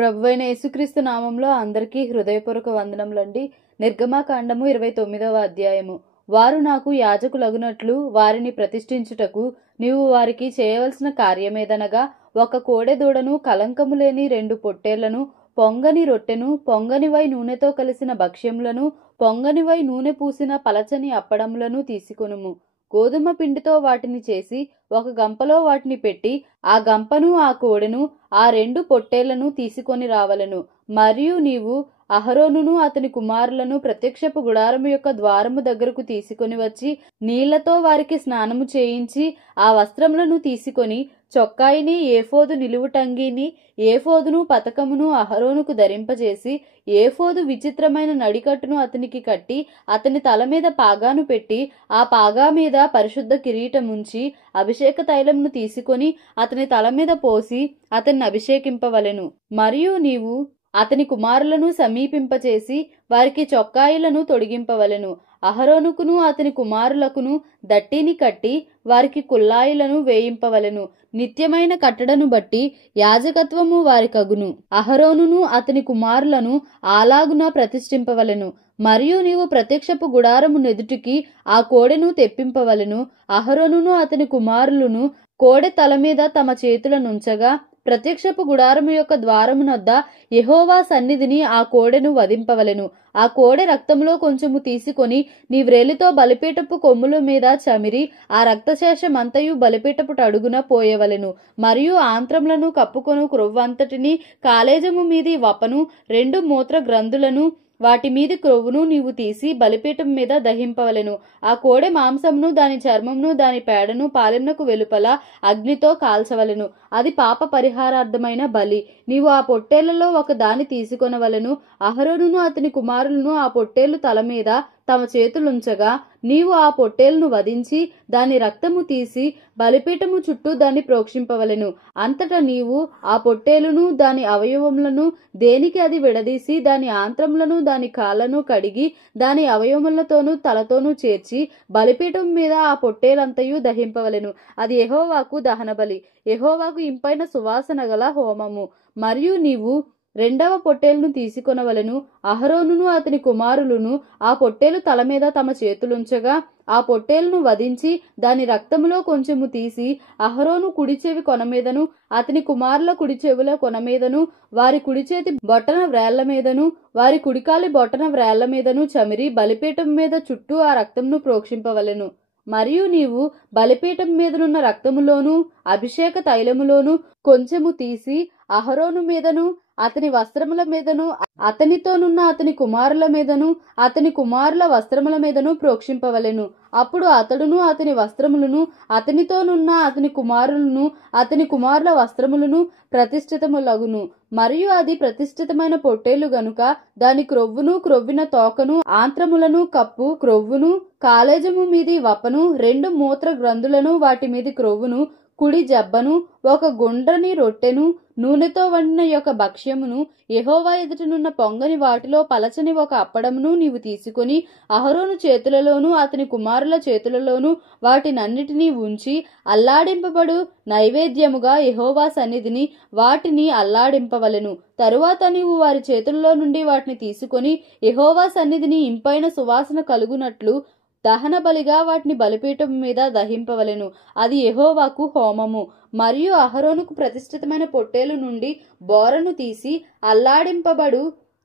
ప్రభువైన యేసుక్రీస్తు నామంలో అందరికీ హృదయపూర్వక వందనములండి. నిర్గమాకాండము 29వ అధ్యాయము. వారు నాకు యాజకులగునట్లు వారిని ప్రతిష్ఠించుటకు నీవు వారికి చేయవలసిన కార్యమేదనగా, ఒక కోడెదూడను, కలంకము లేని 2 పొట్టేళ్లను, పొంగని రొట్టెను, పొంగనివై నూనెతో కలిసిన భక్ష్యములను, పొంగనివై నూనె పూసిన పలచని అప్పడములను తీసుకొనుము. గోధుమ పిండితో వాటిని చేసి ఒక గంపలో వాటిని పెట్టి, ఆ గంపను, ఆ కోడెను, ఆ 2 పొట్టేళ్లను తీసుకొని రావలెను. మరియు నీవు అహరోనును అతని కుమారులను ప్రత్యక్షపు గుడారము యొక్క ద్వారము దగ్గరకు తీసుకొని వచ్చి, నీళ్లతో వారికి స్నానము చేయించి, ఆ వస్త్రములను తీసుకొని చొక్కాయిని, ఏఫోదు నిలువుటంగీని, ఏఫోదును పతకమును అహరోనుకు ధరింపజేసి, ఏఫోదు విచిత్రమైన నడికట్టును అతనికి కట్టి, అతని తల మీద పాగాను పెట్టి, ఆ పాగా మీద పరిశుద్ధ కిరీటముంచి, అభిషేక తైలమును తీసుకొని అతని తల మీద పోసి అతన్ని అభిషేకింపవలెను. మరియు నీవు అతని కుమారులను సమీపింపచేసి వారికి చొక్కాయిలను తొడిగింపవలెను. అహరోనుకును అతని కుమారులకును దట్టిని కట్టి వారికి కుల్లాయిలను వేయింపవలెను. నిత్యమైన కట్టడను బట్టి యాజకత్వము వారికగును. అహరోనును అతని కుమారులను అలాగున ప్రతిష్ఠింపవలెను. మరియు నీవు ప్రత్యక్షపు గుడారము నెదుటికి ఆ కోడెను తెప్పింపవలెను. అహరోనును అతని కుమారులను కోడె తల మీద తమ చేతులనుంచగా, ప్రత్యక్షపు గుడారము యొక్క ద్వారమునొద్ద యెహోవా సన్నిధిని ఆ కోడెను వధింపవలెను. ఆ కోడె రక్తములో కొంచెము తీసుకొని నీ వ్రేలితో బలిపీఠపు కొమ్ముల మీద చమిరి, ఆ రక్తశేషమంతయు బలిపీఠపు అడుగున పోయవలెను. మరియు ఆంత్రములను కప్పుకొను క్రొవ్వంతటిని, కాలేజము మీది వపను, 2 మూత్ర గ్రంథులను, వాటి మీది క్రొవ్వును నీవు తీసి బలిపీఠం మీద దహింపవలెను. ఆ కోడె మాంసమును, దాని చర్మమును, దాని పేడను పాలెమునకు వెలుపల అగ్నితో కాల్చవలెను. అది పాప పరిహారార్థమైన బలి. నీవు ఆ పొట్టేళ్లలో ఒక దాని తీసుకొనవలెను. అహరోనును అతని కుమారులను ఆ పొట్టేళ్లు తల మీద తమ చేతులుంచగా, నీవు ఆ పొట్టేలును వధించి దాని రక్తము తీసి బలిపీఠము చుట్టూ దాన్ని ప్రోక్షింపవలెను. అంతటా నీవు ఆ పొట్టేలును, దాని అవయవములను దేనికి అది విడదీసి, దాని ఆంత్రములను, దాని కాళ్లను కడిగి, దాని అవయవములతోనూ తలతోనూ చేర్చి బలిపీఠం మీద ఆ పొట్టేలంతయు దహింపవలెను. అది యెహోవాకు దహనబలి, యెహోవాకు ఇంపైన సువాసన గల హోమము. మరియు నీవు 2వ పొట్టేలును తీసుకొనవలెను. అహరోనును అతని కుమారులను ఆ పొట్టేలు తల మీద తమ చేతులుంచగా, ఆ పొట్టేలును వధించి దాని రక్తములో కొంచెము తీసి అహరోను కుడి చెవి కొన మీదను, అతని కుమారుల కుడి చెవుల కొన మీదను, వారి కుడి చేతి బొటన వ్రేళ్ల మీదను, వారి కుడికాలి బొటన వ్రేళ్ల మీదను చమిరి బలిపీఠం మీద చుట్టూ ఆ రక్తమును ప్రోక్షింపవలెను. మరియు నీవు బలిపీఠం మీదనున్న రక్తములోను అభిషేక తైలములోను కొంచెము తీసి అహరోను మీదను, అతని వస్త్రముల మీదను, అతనితోనున్న అతని కుమారుల మీదను, అతని కుమారుల వస్త్రముల మీదను ప్రోక్షింపవలెను. అప్పుడు అతడును, అతని వస్త్రములను, అతనితోనున్న అతని కుమారులను, అతని కుమారుల వస్త్రములను ప్రతిష్ఠితములగును. మరియు అది ప్రతిష్ఠితమైన పొట్టేలు గనుక దాని క్రొవ్వును, క్రొవ్విన తోకను, ఆంత్రములను కప్పు క్రొవ్వును, కాలేజము మీది వపను, 2 మూత్ర గ్రంథులను, వాటి మీది క్రొవ్వును, కుడి జబ్బను, ఒక గుండ్రని రొట్టెను, నూనెతో వండిన యొక్క భక్ష్యమును, యెహోవా ఎదుటనున్న పొంగని వాటిలో పలచని ఒక అప్పడమును నీవు తీసుకొని అహరోను చేతులలోను అతని కుమారుల చేతులలోను వాటినన్నిటినీ ఉంచి, అల్లాడింపబడు నైవేద్యముగా యెహోవా సన్నిధిని వాటిని అల్లాడింపవలెను. తరువాత నీవు వారి చేతుల్లో నుండి వాటిని తీసుకొని యెహోవా సన్నిధిని ఇంపైన సువాసన కలుగునట్లు దహన బలిగా వాటిని బలిపీఠం మీద దహింపవలెను. అది యెహోవాకు హోమము. మరియు అహరోనుకు ప్రతిష్ఠితమైన పొట్టేలు నుండి బోరను తీసి అల్లాడింపబడు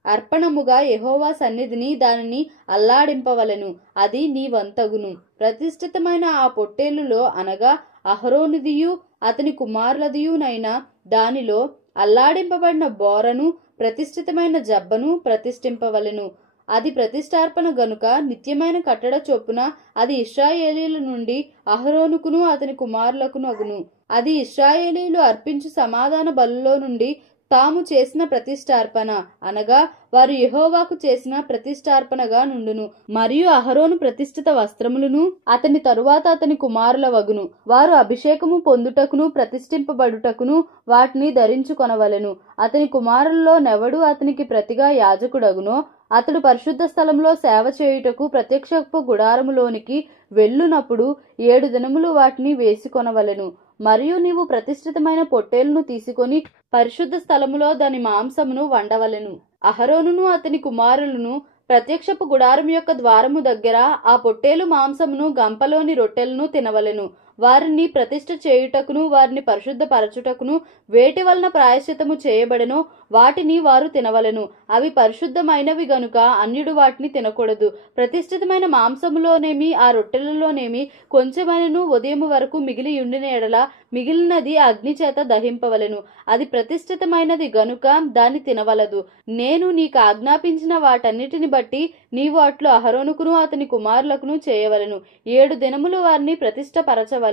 అర్పణముగా యెహోవా సన్నిధిని దానిని అల్లాడింపవలెను. అది నీ వంతగును. ప్రతిష్ఠితమైన ఆ పొట్టేలులో అనగా అహరోనుదియు అతని కుమారులదియునైన దానిలో అల్లాడింపబడిన బోరను, ప్రతిష్ఠితమైన జబ్బను ప్రతిష్ఠింపవలెను. అది ప్రతిష్టార్పణ గనుక నిత్యమైన కట్టడ చొప్పున అది ఇశ్రాయేలీల నుండి అహరోనుకును అతని కుమారులకును అగును. అది ఇశ్రాయేలీలు అర్పించు సమాధాన బలులో నుండి తాము చేసిన ప్రతిష్టార్పణ, అనగా వారు యెహోవాకు చేసిన ప్రతిష్టార్పణగా నుండును. మరియు అహరోను ప్రతిష్ఠిత వస్త్రములను అతని తరువాత అతని కుమారుల వగును. వారు అభిషేకము పొందుటకును ప్రతిష్ఠింపబడుటకును వాటిని ధరించుకొనవలెను. అతని కుమారుల్లో నెవడు అతనికి ప్రతిగా యాజకుడగునో అతడు పరిశుద్ధ స్థలంలో సేవ చేయుటకు ప్రత్యక్షపు గుడారములోనికి వెళ్ళునప్పుడు 7 దినములు వాటిని వేసుకొనవలెను. మరియు నీవు ప్రతిష్ఠితమైన పొట్టేలును తీసుకొని పరిశుద్ధ స్థలములో దాని మాంసమును వండవలెను. అహరోనును అతని కుమారులను ప్రత్యక్షపు గుడారం యొక్క ద్వారము దగ్గర ఆ పొట్టేలు మాంసమును గంపలోని రొట్టెలను తినవలెను. వారిని ప్రతిష్ఠ చేయుటకును వారిని పరిశుద్ధపరచుటకును వేటి వలన ప్రాయశ్చిత్తము చేయబడెనో వాటిని వారు తినవలెను. అవి పరిశుద్ధమైనవి గనుక అన్యుడు వాటిని తినకూడదు. ప్రతిష్ఠితమైన మాంసములోనేమి ఆ రొట్టెలలోనేమి కొంచెమైనను ఉదయం వరకు మిగిలి ఉండిన ఎడల మిగిలినది అగ్ని చేత దహింపవలెను. అది ప్రతిష్ఠితమైనది గనుక దాన్ని తినవలదు. నేను నీకు ఆజ్ఞాపించిన వాటన్నిటిని బట్టి నీవు అట్లు అహరోనుకును అతని కుమారులకును చేయవలెను. 7 దినములు వారిని ప్రతిష్ఠపరచవలెను.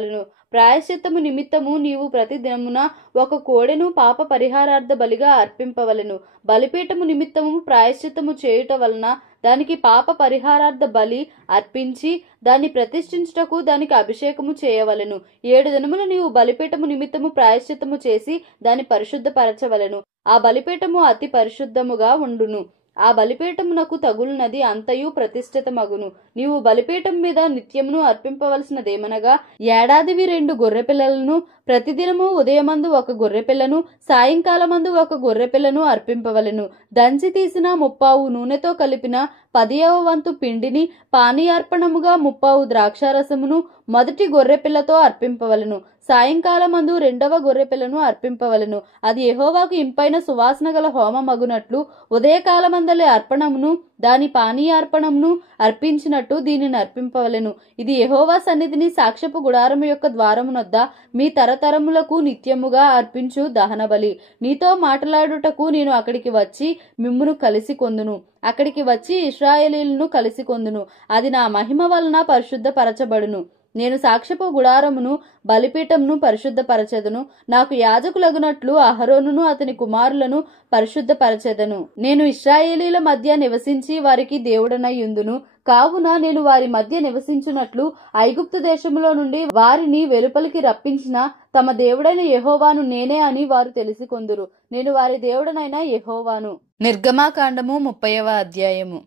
ప్రాయశ్చిత్తము నిమిత్తము నీవు ప్రతి దినమున ఒక కోడెను పాప పరిహారార్థ బలిగా అర్పింపవలెను. బలిపీఠము నిమిత్తము ప్రాయశ్చిత్తము చేయుట వలన దానికి పాప పరిహారార్థ బలి అర్పించి దాన్ని ప్రతిష్ఠించుటకు దానికి అభిషేకము చేయవలెను. 7 దినములు నీవు బలిపీఠము నిమిత్తము ప్రాయశ్చిత్తము చేసి దాన్ని పరిశుద్ధపరచవలెను. ఆ బలిపీఠము అతి పరిశుద్ధముగా ఉండును. ఆ బలిపీఠమునకు తగులునది అంతయు ప్రతిష్ఠితమగును. నీవు బలిపీఠం మీద నిత్యమును అర్పింపవలసినదేమనగా ఏడాదివి 2 గొర్రెపిల్లలను, ప్రతిదినము ఉదయమందు 1 గొర్రెపిల్లను, సాయంకాలమందు 1 గొర్రెపిల్లను అర్పింపవలెను. దంచి తీసిన 30 నూనెతో కలిపిన 10వ వంతు పిండిని పానీయార్పణముగా 30 ద్రాక్షారసమును మొదటి గొర్రెపిల్లతో అర్పింపవలెను. సాయంకాలమందు 2వ గొర్రెపిల్లను అర్పింపవలెను. అది యెహోవాకు ఇంపైన సువాసన గల హోమమగునట్లు ఉదయకాలమందలే అర్పణమును దాని పానీయార్పణమును అర్పించినట్టు దీనిని అర్పింపవలెను. ఇది యెహోవా సన్నిధిని సాక్ష్యపు గుడారము యొక్క ద్వారమునొద్ద మీ తరతరములకు నిత్యముగా అర్పించు దహనబలి. నీతో మాట్లాడుటకు నేను అక్కడికి వచ్చి మిమ్మును కలిసి కొందును. అక్కడికి వచ్చి ఇశ్రాయేలీయులను కలిసి కొందును. అది నా మహిమ వలన పరిశుద్ధపరచబడును. నేను సాక్ష్యపు గుడారమును బలిపీఠమును పరిశుద్ధపరచెదను. నాకు యాజకులగునట్లు అహరోనును అతని కుమారులను పరిశుద్ధపరచెదను. నేను ఇశ్రాయేలీల మధ్య నివసించి వారికి దేవుడనై యుందును. కావున నేను వారి మధ్య నివసించున్నట్లు ఐగుప్తు దేశములో నుండి వారిని వెలుపలికి రప్పించిన తమ దేవుడైన యెహోవాను నేనే అని వారు తెలిసికొందురు. నేను వారి దేవుడనైన యెహోవాను. నిర్గమాకాండము 30వ అధ్యాయము.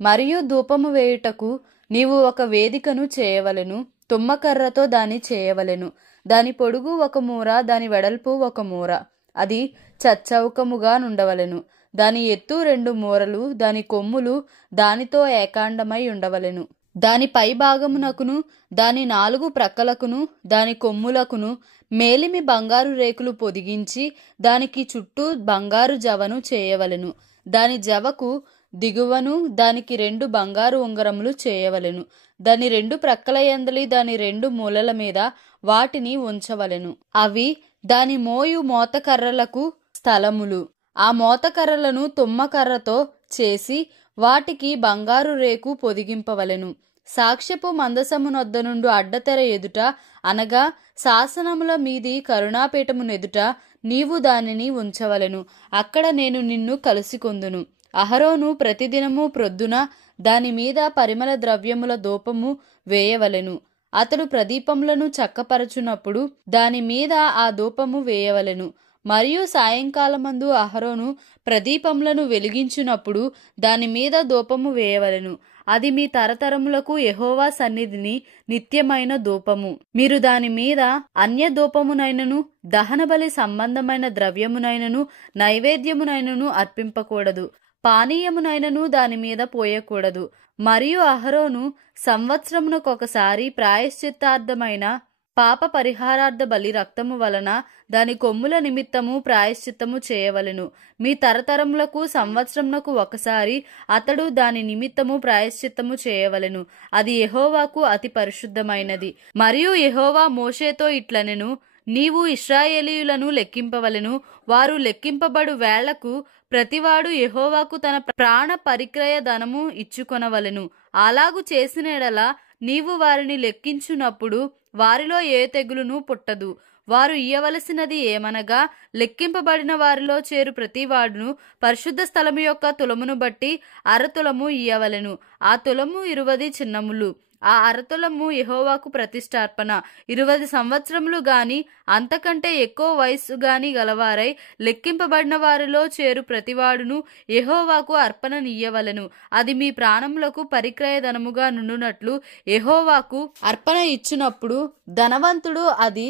మరియు ధూపము వేయుటకు నీవు ఒక వేదికను చేయవలెను. తుమ్మకర్రతో దాన్ని చేయవలెను. దాని పొడుగు 1 మూర, దాని వెడల్పు 1 మూర. అది చచ్చౌకముగా నుండవలెను. దాని ఎత్తు 2 మూరలు, దాని కొమ్ములు దానితో ఏకాండమై ఉండవలెను. దాని పై భాగమునకును దాని 4 ప్రక్కలకును దాని కొమ్ములకును మేలిమి బంగారు రేకులు పొదిగించి దానికి చుట్టూ బంగారు జవను చేయవలెను. దాని జవకు దిగువను దానికి 2 బంగారు ఉంగరములు చేయవలెను. దాని 2 ప్రక్కల యందలి దాని 2 మూలల మీద వాటిని ఉంచవలెను. అవి దాని మోయు మోతకర్రలకు స్థలములు. ఆ మోతకర్రలను తుమ్మకర్రతో చేసి వాటికి బంగారు రేకు పొదిగింపవలెను. సాక్ష్యపు మందసమునొద్ద నుండి అడ్డతెర ఎదుట అనగా శాసనముల మీది కరుణాపీఠమునెదుట నీవు దానిని ఉంచవలెను. అక్కడ నేను నిన్ను కలుసుకొందును. అహరోను ప్రతిదినము ప్రొద్దున దాని మీద పరిమళ ద్రవ్యముల ధూపము వేయవలెను. అతడు ప్రదీపములను చక్కపరచునప్పుడు దాని మీద ఆ ధూపము వేయవలెను. మరియు సాయంకాలమందు అహరోను ప్రదీపములను వెలిగించునప్పుడు దాని మీద ధూపము వేయవలెను. అది మీ తరతరములకు యెహోవా సన్నిధిని నిత్యమైన ధూపము. మీరు దాని మీద అన్య ధూపమునైనను దహనబలి సంబంధమైన ద్రవ్యమునైనను నైవేద్యమునైనను అర్పింపకూడదు. పానీయమునైనను దాని మీద పోయకూడదు. మరియు అహరోను సంవత్సరమునకొకసారి ప్రాయశ్చిత్తార్థమైన పాప పరిహారార్థ బలి రక్తము వలన దాని కొమ్ముల నిమిత్తము ప్రాయశ్చిత్తము చేయవలెను. మీ తరతరములకు సంవత్సరమునకు ఒకసారి అతడు దాని నిమిత్తము ప్రాయశ్చిత్తము చేయవలెను. అది యెహోవాకు అతి పరిశుద్ధమైనది. మరియు యెహోవా మోషేతో ఇట్లనెను, నీవు ఇశ్రాయేలీయులను లెక్కింపవలెను. వారు లెక్కింపబడు వేళకు ప్రతివాడు యెహోవాకు తన ప్రాణ పరిక్రయ ధనము ఇచ్చుకొనవలెను. అలాగు చేసిన ఎడల నీవు వారిని లెక్కించునప్పుడు వారిలో ఏ తెగులును పుట్టదు. వారు ఇయ్యవలసినది ఏమనగా లెక్కింపబడిన వారిలో చేరు ప్రతివాడును పరిశుద్ధ స్థలము యొక్క తులమును బట్టి 1/2 తులము ఇయ్యవలెను. ఆ తులము 20 చిన్నములు. ఆ 1/2 తులము యెహోవాకు ప్రతిష్టార్పణ. 20 సంవత్సరములు గాని అంతకంటే ఎక్కువ వయస్సు గాని గలవారై లెక్కింపబడిన వారిలో చేరు ప్రతివాడును యెహోవాకు అర్పణనియ్యవలెను. అది మీ ప్రాణములకు పరిక్రయ ధనముగా నుండునట్లు యెహోవాకు అర్పణ ఇచ్చినప్పుడు ధనవంతుడు అది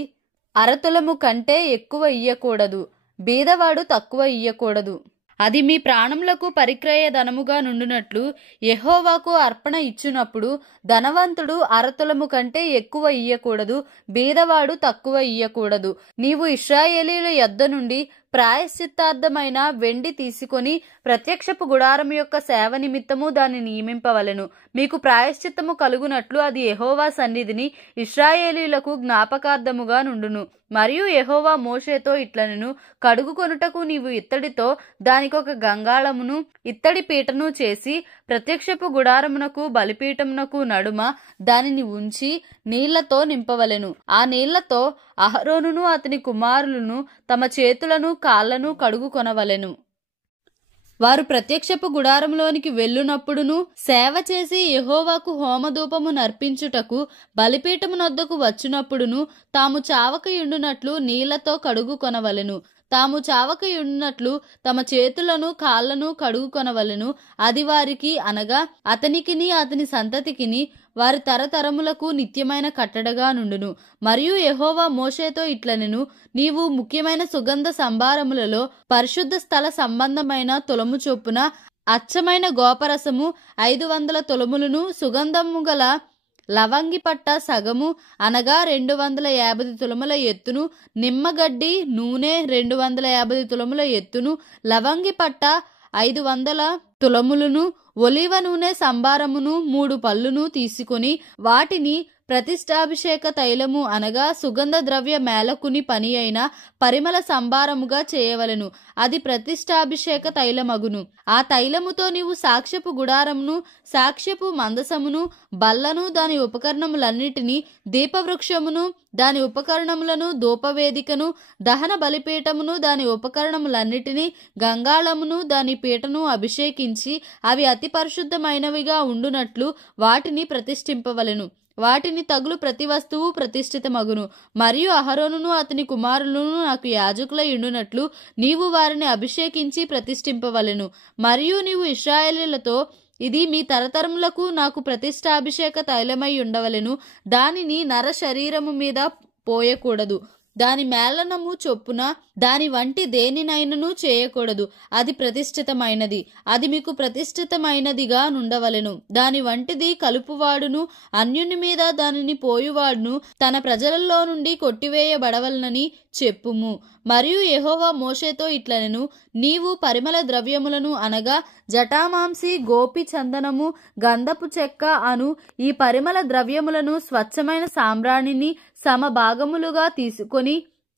అరతులము కంటే ఎక్కువ ఇయ్యకూడదు, బీదవాడు తక్కువ ఇయ్యకూడదు. అది మీ ప్రాణములకు పరిక్రయ ధనముగా నుండునట్లు యెహోవాకు అర్పణ ఇచ్చినప్పుడు ధనవంతుడు అరతులము కంటే ఎక్కువ ఇయ్యకూడదు, బీదవాడు తక్కువ ఇయ్యకూడదు. నీవు ఇశ్రాయేలీయుల యొద్ద నుండి ప్రాయశ్చిత్తార్థమైన వెండి తీసుకొని ప్రత్యక్షపు గుడారము యొక్క సేవ నిమిత్తము దాన్ని నియమింపవలెను. మీకు ప్రాయశ్చిత్తము కలుగునట్లు అది యెహోవా సన్నిధిని ఇశ్రాయేలీయులకు జ్ఞాపకార్థముగా నుండును. మరియు యెహోవా మోషేతో ఇట్లనెను, కడుగు కొనుటకు నీవు ఇత్తడితో దానికొక గంగాళమును ఇత్తడి పీటను చేసి ప్రత్యక్షపు గుడారమునకు బలిపీఠమునకు నడుమ దానిని ఉంచి నీళ్లతో నింపవలెను. ఆ నీళ్లతో అహరోనును అతని కుమారులను తమ చేతులను కాళ్లను కడుగు కొనవలెను. వారు ప్రత్యక్షపు గుడారంలోనికి వెళ్ళునప్పుడును సేవ చేసి యెహోవాకు హోమధూపము నర్పించుటకు బలిపీఠమునొద్దకు వచ్చినప్పుడును తాము చావకయుండునట్లు నీళ్లతో కడుగు కొనవలెను. తాము చావకయుండునట్లు తమ చేతులను కాళ్లను కడుగు కొనవలెను. అది వారికి అనగా అతనికిని అతని సంతతికిని వారి తరతరములకు నిత్యమైన కట్టడగా నుండును. మరియు యెహోవా మోషేతో ఇట్లనెను, నీవు ముఖ్యమైన సుగంధ సంభారములలో పరిశుద్ధ స్థల సంబంధమైన తులము చొప్పున అచ్చమైన గోపరసము 500 తులములను, సుగంధము గల లవంగి పట్ట సగము అనగా 250 తులముల ఎత్తును, నిమ్మగడ్డి నూనె 250 తులముల ఎత్తును, లవంగి పట్ట 500 తులములను, ఒలివ నూనె సంభారమును 3 పళ్ళును తీసుకొని వాటిని ప్రతిష్టాభిషేక తైలము అనగా సుగంధ ద్రవ్య మేలకుని పని అయిన పరిమళ సంభారముగా చేయవలెను. అది ప్రతిష్టాభిషేక తైలమగును. ఆ తైలముతో నీవు సాక్ష్యపు గుడారమును, సాక్ష్యపు మందసమును, బల్లను దాని ఉపకరణములన్నిటినీ, దీపవృక్షమును దాని ఉపకరణములను, ధూపవేదికను, దహన బలిపీఠమును దాని ఉపకరణములన్నిటినీ, గంగాళమును దాని పీటను అభిషేకించి అవి అతి పరిశుద్ధమైనవిగా ఉండునట్లు వాటిని ప్రతిష్ఠింపవలెను. వాటిని తగులు ప్రతి వస్తువు ప్రతిష్ఠితమగును. మరియు అహరోనును అతని కుమారులను నాకు యాజకులై ఉండునట్లు నీవు వారిని అభిషేకించి ప్రతిష్ఠింపవలెను. మరియు నీవు ఇశ్రాయేలీయులతో, ఇది మీ తరతరములకు నాకు ప్రతిష్టాభిషేక తైలమై ఉండవలెను. దానిని నర శరీరము మీద పోయకూడదు. దాని మేళనము చొప్పున దాని వంటి దేనినైనను చేయకూడదు. అది ప్రతిష్ఠితమైనది. అది మీకు ప్రతిష్ఠితమైనదిగా నుండవలెను. దాని వంటిది కలుపువాడును అన్యుని మీద దానిని పోయువాడును తన ప్రజలలో నుండి కొట్టివేయబడవలనని చెప్పుము. మరియు యెహోవా మోషేతో ఇట్లనెను, నీవు పరిమళ ద్రవ్యములను అనగా జటామాంసి, గోపి చందనము, గంధపు చెక్క అను ఈ పరిమళ ద్రవ్యములను స్వచ్ఛమైన సాంబ్రాణిని సమభాగములుగా తీసుకొని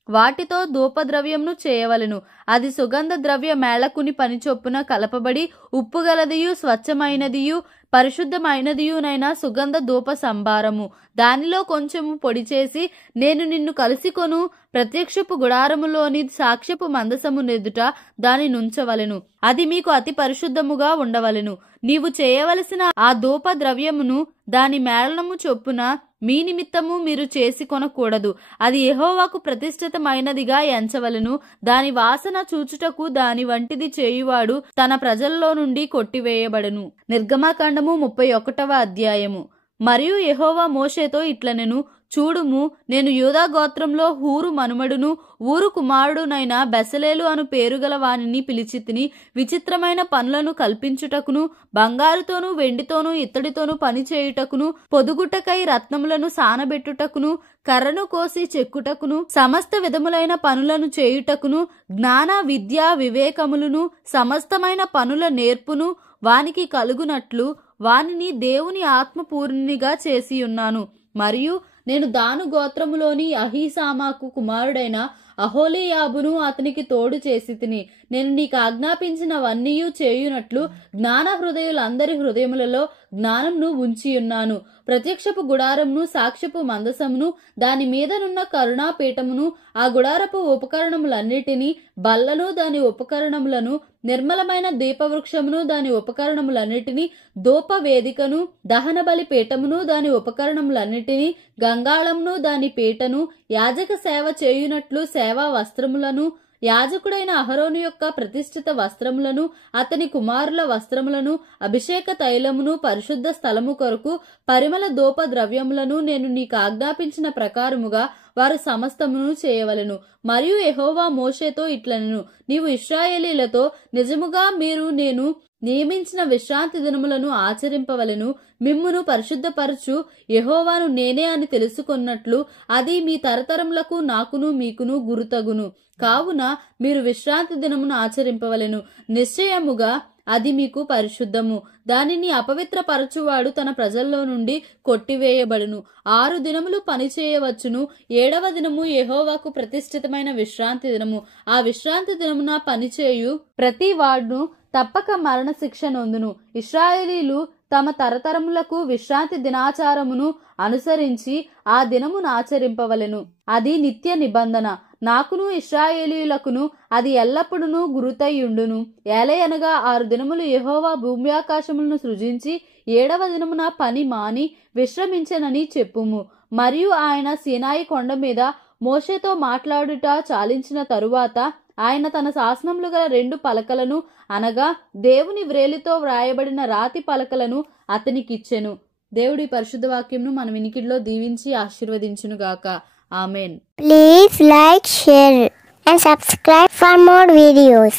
వాటితో ధూపద్రవ్యమును చేయవలెను. అది సుగంధ ద్రవ్య మేళకుని పని చొప్పున కలపబడి ఉప్పుగలదియు స్వచ్ఛమైనదియు పరిశుద్ధమైనదియునైన సుగంధ ధూప సంభారము. దానిలో కొంచెము పొడి చేసి నేను నిన్ను కలిసికొను ప్రత్యక్షపు గుడారములోని సాక్ష్యపు మందసము నెదుట దాని నుంచవలెను. అది మీకు అతి పరిశుద్ధముగా ఉండవలెను. నీవు చేయవలసిన ఆ ధూప ద్రవ్యమును దాని మేళనము చొప్పున మీ నిమిత్తము మీరు చేసి కొనకూడదు. అది యెహోవాకు ప్రతిష్ఠితమైనదిగా ఎంచవలెను. దాని వాసన చూచుటకు దాని వంటిది చేయువాడు తన ప్రజల్లో నుండి కొట్టివేయబడెను. నిర్గమకాండము 31వ అధ్యాయము. మరియు యెహోవా మోషేతో ఇట్లనెను, చూడుము, నేను యూదా గోత్రంలో హూరు మనుమడును ఊరు కుమారుడునైన బెసలేలు అను పేరుగల వానిని పిలిచితిని. విచిత్రమైన పనులను కల్పించుటకును, బంగారుతోనూ వెండితోనూ ఇత్తడితోనూ పని చేయుటకును, పొదుగుటకై రత్నములను సానబెట్టుటకును, కర్రను కోసి చెక్కుటకును, సమస్త విధములైన పనులను చేయుటకును, జ్ఞాన విద్య వివేకములను సమస్తమైన పనుల నేర్పును వానికి కలుగునట్లు వానిని దేవుని ఆత్మపూర్ణిగా చేసి ఉన్నాను. మరియు నేను దాను గోత్రములోని అహీసామాకు కుమారుడైన అహోలీయాబును అతనికి తోడు చేసి తిని. నేను నీకు ఆజ్ఞాపించినవన్నీ చేయునట్లు జ్ఞాన హృదయులందరి హృదయములలో జ్ఞానంను ఉంచియున్నాను. ప్రత్యక్షపు గుడారమును, సాక్ష్యపు మందసమును, దాని మీదనున్న కరుణాపీఠమును, ఆ గుడారపు ఉపకరణములన్నిటినీ, బల్లను దాని ఉపకరణములను, నిర్మలమైన దీపవృక్షమును దాని ఉపకరణములన్నిటినీ, ధూప వేదికను, దహన బలి పీఠమును దాని ఉపకరణములన్నిటినీ, గంగాళమును దాని పీటను, యాజక సేవ చేయునట్లు సేవా వస్త్రములను, యాజకుడైన అహరోను యొక్క ప్రతిష్ఠిత వస్త్రములను, అతని కుమారుల వస్త్రములను, అభిషేక తైలమును, పరిశుద్ధ స్థలము కొరకు పరిమళ ధూప ద్రవ్యములను నేను నీకు ఆజ్ఞాపించిన ప్రకారముగా వారు సమస్తమును చేయవలెను. మరియు యెహోవా మోషేతో ఇట్లనెను, నీవు ఇశ్రాయేలీలతో నిజముగా మీరు నేను నియమించిన విశ్రాంతి దినములను ఆచరింపవలెను. మిమ్మును పరిశుద్ధపరచు యెహోవాను నేనే అని తెలుసుకున్నట్లు అది మీ తరతరములకు నాకును మీకును గురుతగును. కావున మీరు విశ్రాంతి దినమును ఆచరింపవలెను. నిశ్చయముగా అది మీకు పరిశుద్ధము. దానిని అపవిత్రపరచువాడు తన ప్రజల్లో నుండి కొట్టివేయబడును. 6 దినములు పని చేయవచ్చును. 7వ దినము యెహోవాకు ప్రతిష్ఠితమైన విశ్రాంతి దినము. ఆ విశ్రాంతి దినమున పనిచేయు ప్రతి వాడును తప్పక మరణశిక్ష నొందును. ఇశ్రాయేలీలు తమ తరతరములకు విశ్రాంతి దినాచారమును అనుసరించి ఆ దినమును ఆచరింపవలెను. అది నిత్య నిబంధన. నాకును ఇశ్రాయేలీయులకును అది ఎల్లప్పుడూ గురుతైయుండును. ఏలయనగా 6 దినములు యెహోవా భూమి ఆకాశములను సృజించి 7వ దినమున పని మాని విశ్రమించెనని చెప్పుము. మరియు ఆయన సీనాయి కొండ మీద మోషేతో మాట్లాడుట చాలించిన తరువాత ఆయన తన శాసనములు గల 2 పలకలను అనగా దేవుని వ్రేలితో వ్రాయబడిన రాతి పలకలను అతనికిచ్చెను. దేవుడి పరిశుద్ధ వాక్యంను మన వినికిడిలో దీవించి ఆశీర్వదించునుగాక. Amen. Please like, share and subscribe for more videos.